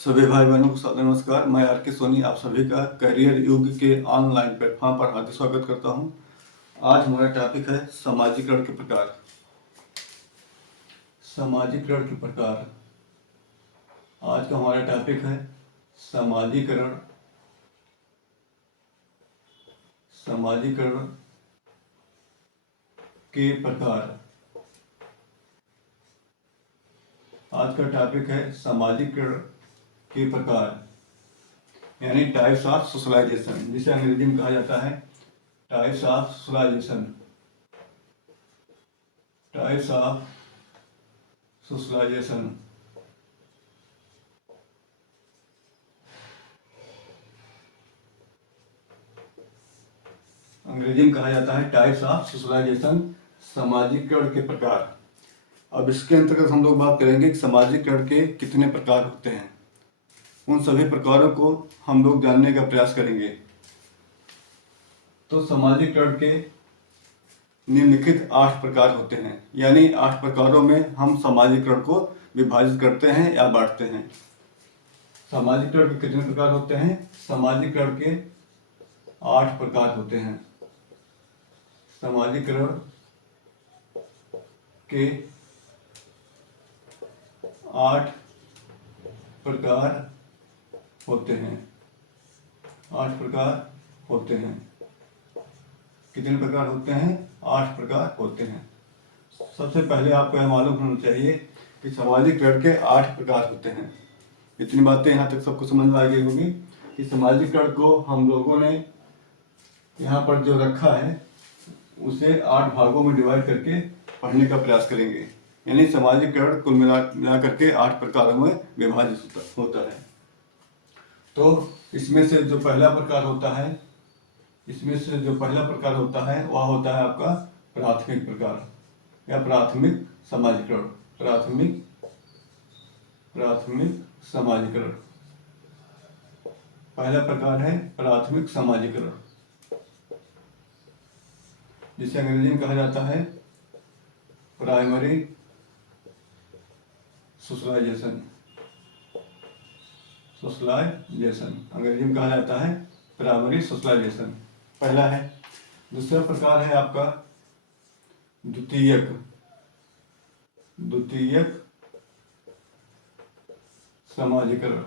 सभी भाई बहनों को नमस्कार। मैं आर के सोनी आप सभी का करियर युग के ऑनलाइन प्लेटफॉर्म पर हार्दिक स्वागत करता हूं। आज हमारा टॉपिक है सामाजिकरण के प्रकार। सामाजिकरण के प्रकार आज का हमारा टॉपिक है सामाजिकरण। सामाजिकरण के प्रकार। आज का टॉपिक है सामाजिकरण के प्रकार यानी टाइप्स ऑफ सोशलाइजेशन, जिसे अंग्रेजी में कहा जाता है types of socialisation. Types of socialisation. अंग्रेजी में कहा जाता है टाइप्स ऑफ सोशलाइजेशन, सामाजिकरण के प्रकार। अब इसके अंतर्गत हम लोग बात करेंगे कि सामाजिकरण के कितने प्रकार होते हैं। उन सभी प्रकारों को हम लोग जानने का प्रयास करेंगे। तो सामाजिकरण के निम्नलिखित 8 प्रकार होते हैं, यानी 8 प्रकारों में हम सामाजिकरण को विभाजित करते हैं या बांटते हैं। सामाजिकरण के कितने प्रकार होते हैं? सामाजिकरण के 8 प्रकार होते हैं। सामाजिकरण के 8 प्रकार होते हैं। 8 प्रकार होते हैं। कितने प्रकार होते हैं? 8 प्रकार होते हैं। सबसे पहले आपको यह मालूम होना चाहिए कि सामाजिकरण के 8 प्रकार होते हैं। इतनी बातें यहाँ तक सबको समझ में आ गई होगी कि सामाजिकरण को हम लोगों ने यहाँ पर जो रखा है उसे 8 भागों में डिवाइड करके पढ़ने का प्रयास करेंगे। यानी सामाजिकरण कुल मिला करके 8 प्रकारों में विभाजित होता है। तो इसमें से जो पहला प्रकार होता है वह होता है आपका प्राथमिक प्रकार या प्राथमिक सामाजिकरण। प्राथमिक सामाजिकरण पहला प्रकार है प्राथमिक सामाजिकरण, जिसे अंग्रेजी में कहा जाता है प्राइमरी सोशलाइजेशन। अंग्रेजी में कहा जाता है प्राइमरी सोशलाइजेशन, पहला है। दूसरा प्रकार है आपका द्वितीयक सामाजिकरण।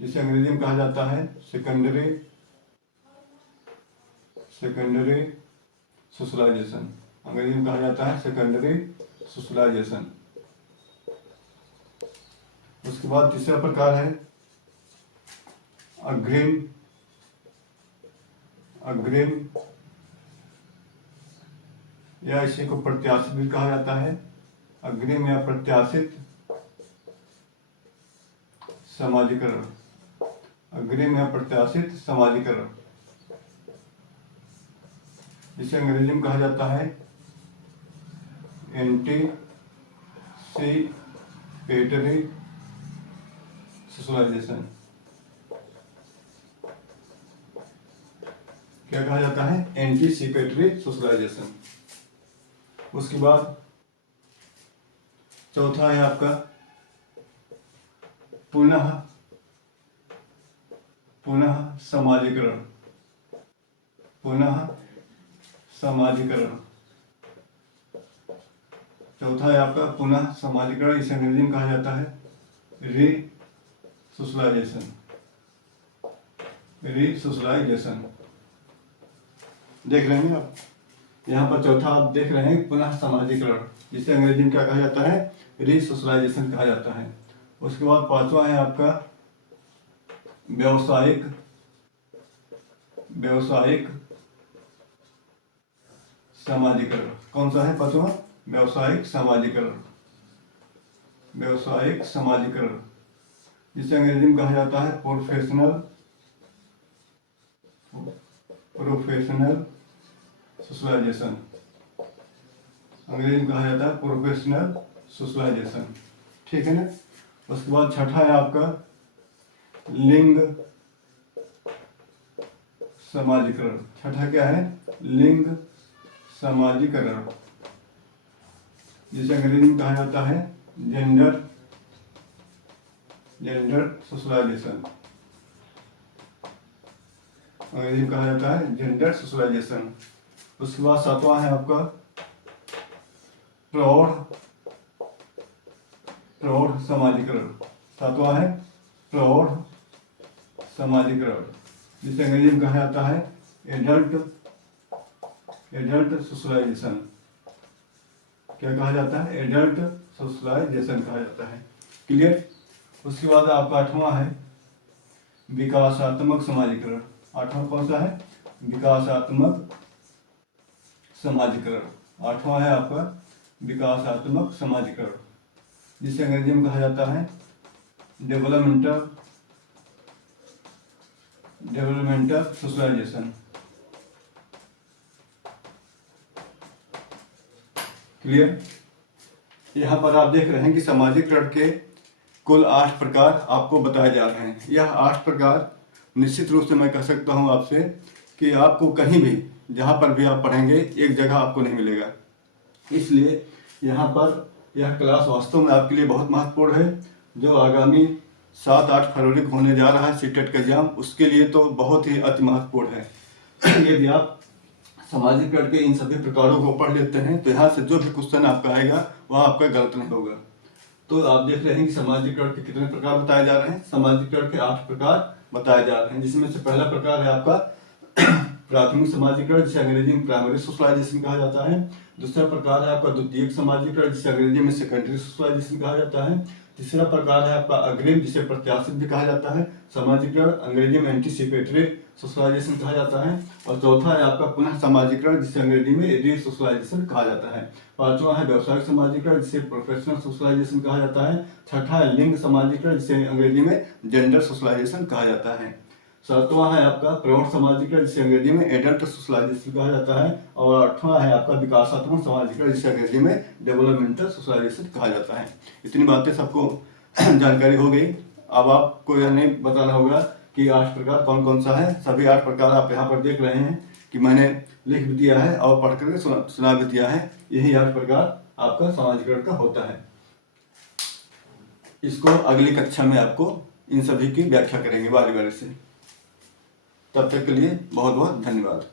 जिसे अंग्रेजी में कहा जाता है सेकेंडरी सोशलाइजेशन। अंग्रेजी में कहा जाता है सेकेंडरी सोशलाइजेशन। उसके बाद तीसरा प्रकार है अग्रिम या इसी को प्रत्याशित भी कहा जाता है। अग्रिम या प्रत्याशित सामाजिकरण। जिसे अंग्रेजी में कहा जाता है एंटीसिपेटरी सोशलाइजेशन। क्या कहा जाता है? Anticipatory socialisation. उसके बाद चौथा है आपका पुनः सामाजिकरण। चौथा है आपका पुनः सामाजिकरण। इसे अंग्रेजी में कहा जाता है रीसोशलाइजेशन। देख रहे हैं आप यहाँ पर चौथा आप देख रहे हैं पुनः सामाजिकरण, जिसे अंग्रेजी में क्या कहा जाता है? रीसोशलाइजेशन कहा जाता है। उसके बाद पांचवा है आपका व्यावसायिक सामाजिकरण। कौन सा है पांचवा? व्यावसायिक सामाजिकरण, जिसे अंग्रेजी में कहा जाता है प्रोफेशनल सोशलाइजेशन। अंग्रेजी में कहा जाता है प्रोफेशनल सोशलाइजेशन। ठीक है ना। उसके बाद छठा है आपका लिंग समाजीकरण। छठा क्या है? लिंग समाजीकरण। जिसे अंग्रेजी में कहा जाता है जेंडर सोशलाइजेशन। अंग्रेजी में कहा जाता है जेंडर सोशलाइजेशन। उसके बाद सातवां है आपका प्रौढ़ समाजीकरण। सातवां है प्रौढ़ समाजीकरण, जिसे अंग्रेजी में कहा जाता है एडल्ट सोशलाइजेशन। क्या कहा जाता है? एडल्ट सोशलाइजेशन कहा जाता है। क्लियर। उसके बाद आपका आठवां है विकासात्मक समाजीकरण। आठवां कौन सा है? विकासात्मक समाजीकरण। आठवां है आपका विकासात्मक समाजीकरण, जिसे अंग्रेजी में कहा जाता है डेवलपमेंटल सोशलाइजेशन। क्लियर। यहाँ पर आप देख रहे हैं कि समाजीकरण के कुल 8 प्रकार आपको बताए जा रहे हैं। यह 8 प्रकार निश्चित रूप से मैं कह सकता हूँ आपसे कि आपको कहीं भी जहाँ पर भी आप पढ़ेंगे एक जगह आपको नहीं मिलेगा। इसलिए यहाँ पर यह क्लास वास्तव में आपके लिए बहुत महत्वपूर्ण है। जो आगामी 7-8 फरवरी को होने जा रहा है सीटेट का एग्जाम, उसके लिए तो बहुत ही अति महत्वपूर्ण है। यदि आप समाजीकरण के इन सभी प्रकारों को पढ़ लेते हैं तो यहाँ से जो भी क्वेश्चन आपका आएगा वह आपका गलत नहीं होगा। तो आप देख रहे हैं कि समाजीकरण के कितने प्रकार बताए जा रहे हैं। समाजीकरण के 8 प्रकार बताए जा रहे हैं, जिसमें से पहला प्रकार है आपका प्राथमिक समाजीकरण, जिसे अंग्रेजी में प्राइमरी सोशलाइजेशन कहा जाता है। दूसरा प्रकार है आपका द्वितीयक समाजीकरण, जिसे अंग्रेजी में सेकेंडरी सोशलाइजेशन कहा जाता है। तीसरा प्रकार है आपका अग्रिम, जिसे प्रत्याशित भी कहा जाता है समाजीकरण, अंग्रेजी में एंटीसिपेटरी सोशलाइजेशन कहा जाता है। और चौथा है आपका पुनः समाजीकरण, जिसे अंग्रेजी में री सोशलाइजेशन कहा जाता है। पांचवा है व्यवसायिक समाजीकरण, जिसे प्रोफेशनल सोशलाइजेशन कहा जाता है। छठा है लिंग समाजीकरण, जिसे अंग्रेजी में जेंडर सोशलाइजेशन कहा जाता है। सातवां है आपका प्रौढ़ समाजीकरण, जिसे अंग्रेजी में एडल्ट सोशलाइजेशन कहा जाता है। और आठवां है आपका विकासात्मक समाजीकरण, जिसे अंग्रेजी में डेवलपमेंटल सोशलाइजेशन कहा जाता है। इतनी बातें सबको जानकारी हो गई। अब आपको यह नहीं बताना होगा कि 8 प्रकार कौन कौन सा है। सभी 8 प्रकार आप यहाँ पर देख रहे हैं कि मैंने लिख भी दिया है और पढ़ करके सुना भी दिया है। यही 8 प्रकार आपका समाजीकरण का होता है। इसको अगली कक्षा में आपको इन सभी की व्याख्या करेंगे बारी बारी से। तब तक के लिए बहुत बहुत धन्यवाद।